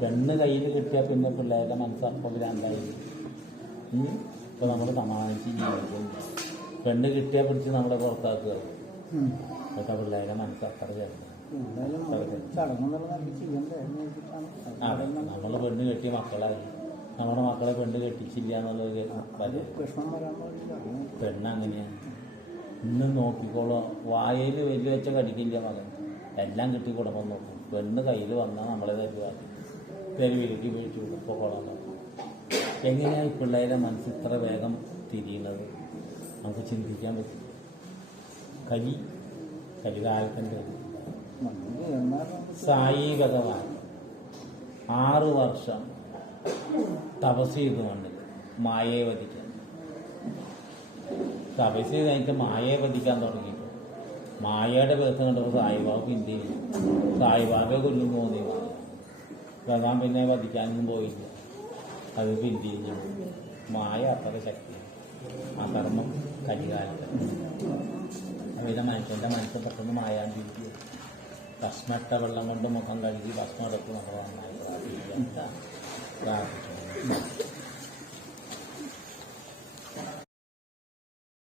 പെണ്ണ് കയ്യിൽ കിട്ടിയാൽ പിന്നെ പിള്ളേരുടെ മനസ്സപ്പം ഭ്രാന്തായി. ഇപ്പോൾ നമ്മൾ സമാധാനിച്ച് ജീവിക്കും. പെണ്ണ് കിട്ടിയാൽ പിടിച്ച് നമ്മളെ പുറത്താക്കുക. ഇപ്പോഴത്തെ പിള്ളേരുടെ മനസ്സ് അത്ര ചേർന്ന് നമ്മൾ പെണ്ണ് കെട്ടിയ മക്കളായി. നമ്മുടെ മക്കളെ പെണ്ണ് കെട്ടിച്ചില്ല എന്നുള്ളത് പെണ്ണങ്ങനെയാണ്. ഇന്നും നോക്കിക്കോളോ, വായയിൽ വലിയ വെച്ച കടിക്കില്ല മകൻ, എല്ലാം കിട്ടി കുടുംബം നോക്കും. പെണ്ണ് കയ്യിൽ വന്നാൽ നമ്മളെ തരുവാക്കി തെരുവിലേക്ക് വീഴ്ച ഉടുപ്പോളാം. എങ്ങനെയാണ് ഈ പിള്ളേരെ മനസ്സ് ഇത്ര വേഗം തിരിയുന്നത്? നമുക്ക് ചിന്തിക്കാൻ പറ്റും. കലികാലത്തിൻ്റെ സായി ഭഗവാൻ 6 വർഷം തപസ് ചെയ്ത് മണ്ണിൽ മായയെ വധിക്കാൻ. തപസ് ചെയ്ത് കഴിഞ്ഞിട്ട് മായയെ വധിക്കാൻ തുടങ്ങിയിട്ട് മായയുടെ പേർത്ത് കണ്ടപ്പോൾ സായിബാബക്ക് ഇന്ത്യയിൽ സായിബാബയെ കൊല്ലും തോന്നി. ഭഗവാൻ പിന്നെ വധിക്കാനൊന്നും പോയില്ല. അത് പിന്തിരിഞ്ഞു. മായ അത്ര ശക്തി, ആ കർമ്മം കലികാലത്ത്. അവരുടെ മനുഷ്യൻ്റെ മനസ്സ് പെട്ടെന്ന് മായാണ്ടിരിക്കുക. ഭസ്മട്ട വെള്ളം കൊണ്ട് മുഖം കഴുകി ഭസ്മം എടുത്ത് നമ്മൾ നന്നായി